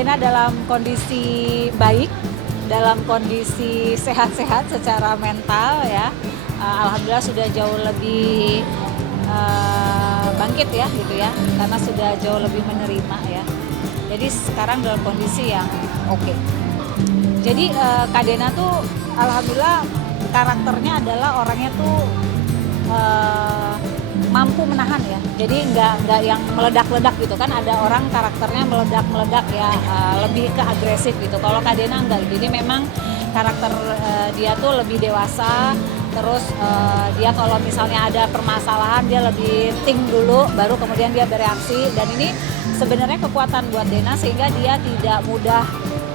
Dena dalam kondisi baik, dalam kondisi sehat-sehat secara mental ya. Alhamdulillah sudah jauh lebih bangkit ya gitu ya, karena sudah jauh lebih menerima ya. Jadi sekarang dalam kondisi yang oke. Jadi Kak Dena tuh alhamdulillah karakternya adalah orangnya tuh mampu menahan ya. Jadi nggak yang meledak-ledak gitu kan, ada orang karakternya meledak-meledak ya, lebih ke agresif gitu. Kalau Kak Dena enggak. Jadi memang karakter dia tuh lebih dewasa. Terus dia kalau misalnya ada permasalahan dia lebih think dulu baru kemudian dia bereaksi, dan ini sebenarnya kekuatan buat Dena sehingga dia tidak mudah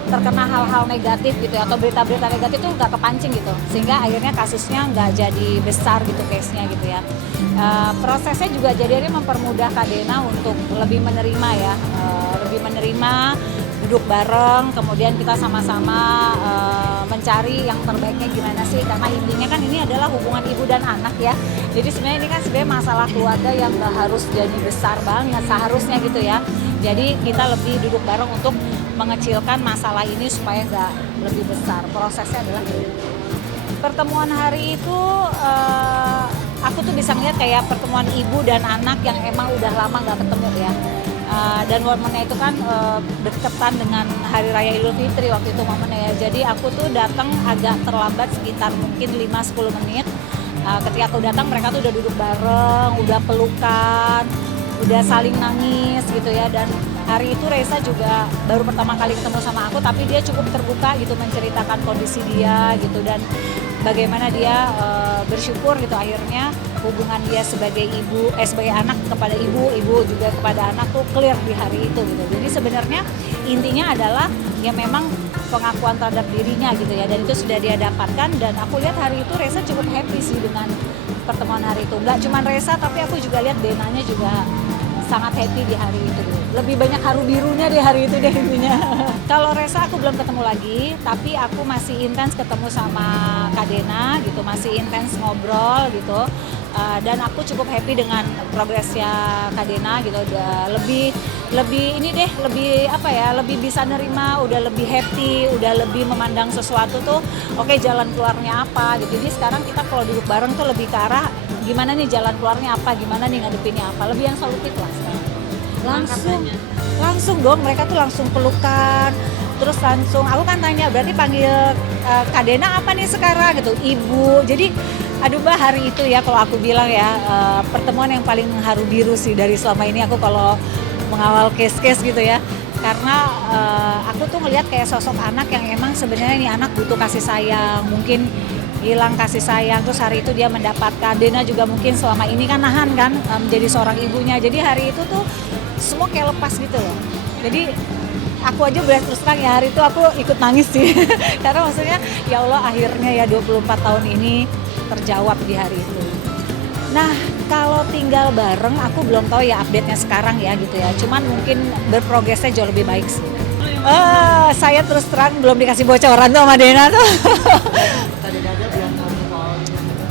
terkena hal-hal negatif gitu ya, atau berita-berita negatif itu nggak kepancing gitu, sehingga akhirnya kasusnya nggak jadi besar gitu case-nya gitu ya. Prosesnya juga jadi mempermudah Kak Dena untuk lebih menerima ya, lebih menerima, duduk bareng, kemudian kita sama-sama mencari yang terbaiknya gimana sih, karena intinya kan ini adalah hubungan ibu dan anak ya. Jadi sebenarnya ini kan sebenarnya masalah keluarga yang nggak harus jadi besar banget seharusnya gitu ya. Jadi kita lebih duduk bareng untuk mengecilkan masalah ini supaya nggak lebih besar. Prosesnya adalah pertemuan hari itu aku tuh bisa ngeliat kayak pertemuan ibu dan anak yang emang udah lama nggak ketemu ya. Dan momennya itu kan bertepatan dengan Hari Raya Idul Fitri waktu itu momennya ya. Jadi aku tuh datang agak terlambat sekitar mungkin 5-10 menit. Ketika aku datang mereka tuh udah duduk bareng, udah pelukan, udah saling nangis gitu ya. Dan hari itu Reza juga baru pertama kali ketemu sama aku, tapi dia cukup terbuka gitu menceritakan kondisi dia gitu, dan bagaimana dia bersyukur gitu akhirnya hubungan dia sebagai ibu, sebagai anak kepada ibu, ibu juga kepada anak tuh clear di hari itu gitu. Jadi sebenarnya intinya adalah ya memang pengakuan terhadap dirinya gitu ya, dan itu sudah dia dapatkan. Dan aku lihat hari itu Reza cukup happy sih dengan pertemuan hari itu. Nggak cuma Reza, tapi aku juga lihat Denanya juga sangat happy di hari itu. Lebih banyak haru birunya di hari itu deh intinya. Kalau Reza aku belum ketemu lagi, tapi aku masih intens ketemu sama Kak Dena gitu, masih intens ngobrol gitu. Dan aku cukup happy dengan progresnya Kak Dena gitu. Udah lebih ini deh, lebih apa ya, lebih bisa nerima, udah lebih happy, udah lebih memandang sesuatu tuh oke, jalan keluarnya apa gitu. Jadi sekarang kita kalau duduk bareng tuh lebih ke arah gimana nih jalan keluarnya apa, gimana nih ngadepinnya apa, lebih yang solutif lah sekarang. Langsung dong, mereka tuh langsung pelukan, terus langsung aku kan tanya berarti panggil Kak Dena apa nih sekarang gitu, ibu. Jadi aduh Mbak, hari itu ya kalau aku bilang ya pertemuan yang paling haru biru sih dari selama ini aku kalau mengawal case-case gitu ya, karena aku tuh ngelihat kayak sosok anak yang emang sebenarnya ini anak butuh kasih sayang, mungkin hilang kasih sayang, terus hari itu dia mendapatkan. Dena juga mungkin selama ini kan nahan kan menjadi seorang ibunya, jadi hari itu tuh semua kayak lepas gitu loh. Jadi aku aja terus terang ya hari itu aku ikut nangis sih karena maksudnya ya Allah akhirnya ya 24 tahun ini terjawab di hari itu. Nah kalau tinggal bareng aku belum tahu ya update-nya sekarang ya gitu ya, cuman mungkin berprogresnya jauh lebih baik sih. Saya terus terang belum dikasih bocoran tuh sama Dena tuh.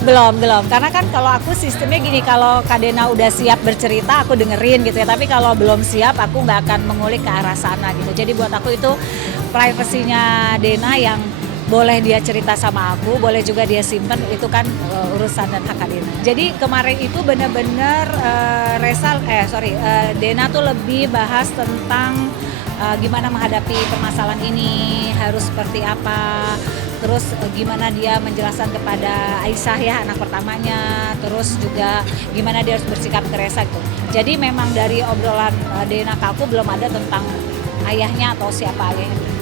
Belum, karena kan kalau aku sistemnya gini, kalau Kak Dena udah siap bercerita aku dengerin gitu ya, tapi kalau belum siap aku nggak akan mengulik ke arah sana gitu. Jadi buat aku itu privasinya Dena, yang boleh dia cerita sama aku, boleh juga dia simpen, itu kan urusan dan hak Kak Dena. Jadi kemarin itu benar-benar Dena tuh lebih bahas tentang gimana menghadapi permasalahan ini, harus seperti apa, terus gimana dia menjelaskan kepada Aisyah ya anak pertamanya, terus juga gimana dia harus bersikap ke Reza gitu. Jadi memang dari obrolan Dena ke aku belum ada tentang ayahnya atau siapa ayahnya.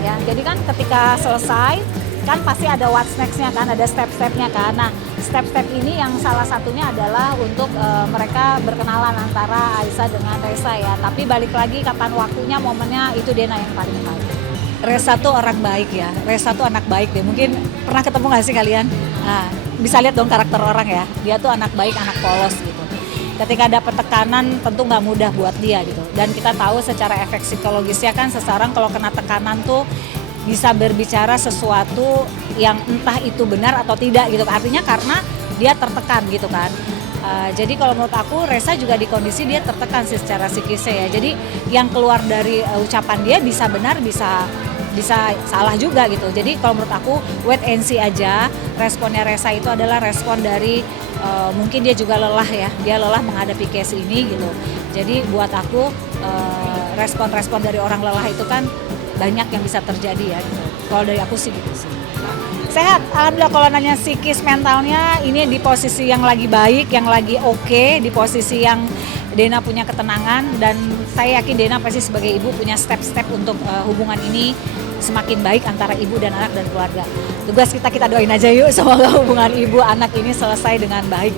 Ya, jadi kan ketika selesai kan pasti ada what's next-nya kan, ada step-stepnya kan. Nah, step-step ini yang salah satunya adalah untuk mereka berkenalan antara Aisyah dengan Reza ya. Tapi balik lagi kapan waktunya, momennya, itu Dena yang paling tahu. Reza tuh orang baik ya, Reza tuh anak baik deh. Mungkin pernah ketemu gak sih kalian? Nah, bisa lihat dong karakter orang ya, dia tuh anak baik, anak polos gitu. Ketika dapat tekanan tentu gak mudah buat dia gitu. Dan kita tahu secara efek psikologisnya kan seseorang kalau kena tekanan tuh bisa berbicara sesuatu yang entah itu benar atau tidak gitu. Artinya karena dia tertekan gitu kan. Jadi kalau menurut aku Reza juga di kondisi dia tertekan sih secara psikisnya ya. Jadi yang keluar dari ucapan dia bisa benar bisa salah juga gitu. Jadi kalau menurut aku wait and see aja. Responnya Reza itu adalah respon dari mungkin dia juga lelah ya. Dia lelah menghadapi case ini gitu. Jadi buat aku respon-respon dari orang lelah itu kan banyak yang bisa terjadi ya gitu. Kalau dari aku sih gitu sih. Sehat, alhamdulillah. Kalau nanya psikis mentalnya ini di posisi yang lagi baik, yang lagi oke, di posisi yang Dena punya ketenangan, dan saya yakin Dena pasti sebagai ibu punya step-step untuk hubungan ini semakin baik antara ibu dan anak dan keluarga. Tugas kita doain aja yuk, semoga hubungan ibu anak ini selesai dengan baik.